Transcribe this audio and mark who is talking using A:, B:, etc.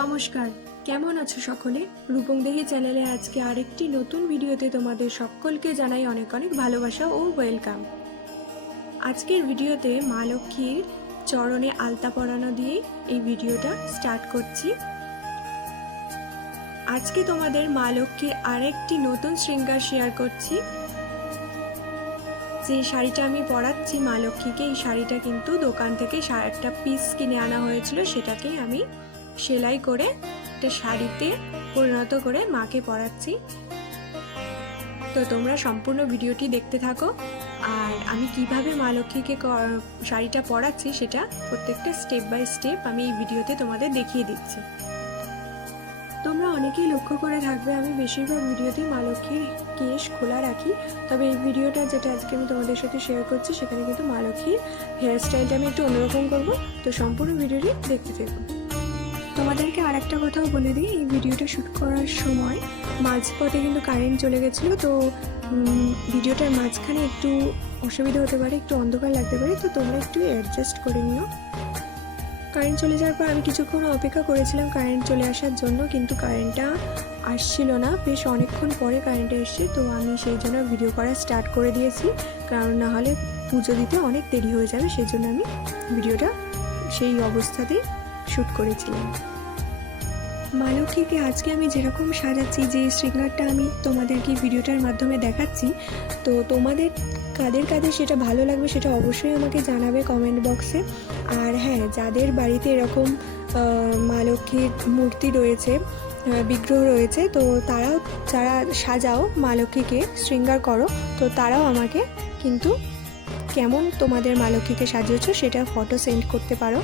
A: নমস্কার, কেমন আছো সকলে? রূপং দেহি চ্যানেলে আজকে আরেকটি নতুন ভিডিওতে তোমাদের সকলকে জানাই অনেক অনেক ভালোবাসা ও ওয়েলকাম। আজকের ভিডিওতে মা লক্ষ্মীর চরণে আলতা পরানো দিয়ে এই ভিডিওটা স্টার্ট করছি। আজকে তোমাদের মা লক্ষ্মীর আরেকটি নতুন শৃঙ্গার শেয়ার করছি। যে শাড়িটা আমি পরাচ্ছি, মা লক্ষ্মীকে এই শাড়িটা কিন্তু দোকান থেকে একটা পিস কিনে আনা হয়েছিল সেটাকে আমি সেলাই করে একটা শাড়িতে পরিণত করে মাকে পরাচ্ছি। তো তোমরা সম্পূর্ণ ভিডিওটি দেখতে থাকো। আর আমি কীভাবে মা লক্ষ্মীকে শাড়িটা পরাচ্ছি সেটা প্রত্যেকটা স্টেপ বাই স্টেপ আমি এই ভিডিওতে তোমাদের দেখিয়ে দিচ্ছি। তোমরা অনেকেই লক্ষ্য করে থাকবে, আমি বেশিরভাগ ভিডিওতেই মা লক্ষ্মীর কেশ খোলা রাখি। তবে এই ভিডিওটা যেটা আজকে আমি তোমাদের সাথে শেয়ার করছি, সেখানে কিন্তু মা লক্ষ্মীর হেয়ার স্টাইলটা আমি একটু অন্যরকম করব। তো সম্পূর্ণ ভিডিওটি দেখতে থাকো। তোমাদেরকে আর একটা কথাও বলে দিই, এই ভিডিওটা শ্যুট করার সময় মাঝপথে কিন্তু কারেন্ট চলে গেছিল, তো ভিডিওটার মাঝখানে একটু অসুবিধা হতে পারে, একটু অন্ধকার লাগতে পারে, তো তোমরা একটু অ্যাডজাস্ট করে নিও। কারেন্ট চলে যাওয়ার পর আমি কিছুক্ষণ অপেক্ষা করেছিলাম কারেন্ট চলে আসার জন্য, কিন্তু কারেন্টটা আসছিল না। বেশ অনেকক্ষণ পরে কারেন্টটা এসছে, তো আমি সেই জন্য ভিডিও করা স্টার্ট করে দিয়েছি, কারণ না হলে পুজো দিতে অনেক দেরি হয়ে যাবে, সেই জন্য আমি ভিডিওটা সেই অবস্থাতেই শ্যুট করেছিলাম। মা লক্ষ্মীকে আজকে আমি যেরকম সাজাচ্ছি, যে শৃঙ্গারটা আমি তোমাদেরকে ভিডিওটার মাধ্যমে দেখাচ্ছি, তো তোমাদের কাদের কাদের সেটা ভালো লাগবে সেটা অবশ্যই আমাকে জানাবে কমেন্ট বক্সে আর হ্যাঁ যাদের বাড়িতে এরকম মা লক্ষ্মীর মূর্তি রয়েছে বিগ্রহ রয়েছে, তো তারাও, যারা সাজাও মা লক্ষ্মীকে, শৃঙ্গার করো, তো তারাও আমাকে কিন্তু কেমন তোমাদের মা লক্ষ্মীকে সাজিয়েছো সেটা ফটো সেন্ড করতে পারো।